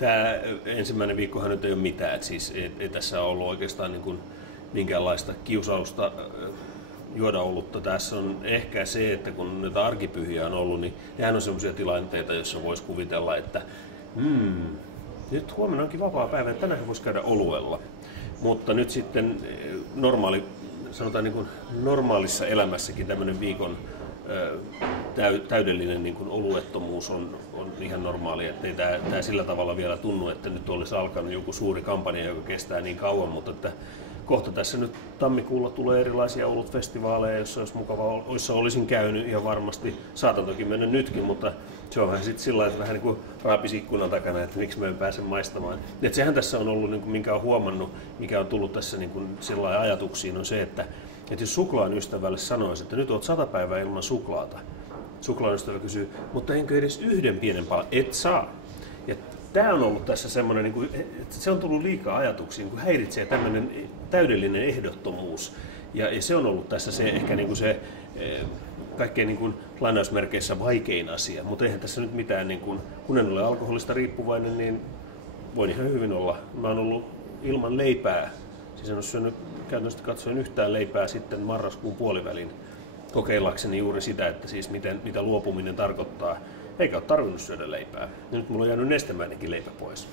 Tämä ensimmäinen viikkohan nyt ei ole mitään, että siis ei tässä ole ollut oikeastaan niin kuin minkäänlaista kiusausta juoda olutta. Tässä on ehkä se, että kun näitä arkipyhiä on ollut, niin nehän on sellaisia tilanteita, joissa voisi kuvitella, että nyt huomenna onkin vapaa päivä, että tänään voisi käydä oluella. Mutta nyt sitten sanotaan niin kuin normaalissa elämässäkin tämmöinen viikon täydellinen niin kuin oluettomuus on ihan normaali, että ei tämä sillä tavalla vielä tunnu, että nyt olisi alkanut joku suuri kampanja, joka kestää niin kauan, mutta että kohta tässä nyt tammikuulla tulee erilaisia olutfestivaaleja, joissa olisin käynyt ihan varmasti, saatan toki mennä nytkin, mutta se on vähän sitten sillä lailla, että vähän niin kuin raapisi ikkunan takana, että miksi mä en pääse maistamaan. Et sehän tässä on ollut, niin kuin, minkä on huomannut, mikä on tullut tässä niin kuin sillä ajatuksiin, on se, että jos suklaan ystävälle sanoisi, että nyt oot 100 päivää ilman suklaata, suklaan ystävä kysyy, mutta enkö edes yhden pienen palan, et saa. Ja tämä on ollut tässä semmoinen, että se on tullut liikaa ajatuksiin, kun häiritsee tämmöinen täydellinen ehdottomuus. Ja se on ollut tässä se ehkä niin kuin se kaikkein niin kuin lainausmerkeissä vaikein asia. Mutta eihän tässä nyt mitään, niin kuin, kun en ole alkoholista riippuvainen, niin voin ihan hyvin olla. Mä oon ollut ilman leipää. Siis en ole syönyt käytännössä katsoen yhtään leipää sitten marraskuun puolivälin kokeillakseni juuri sitä, että siis mitä luopuminen tarkoittaa. Eikä ole tarvinnut syödä leipää. Ja nyt mulla on jäänyt nestemäinenkin leipä pois.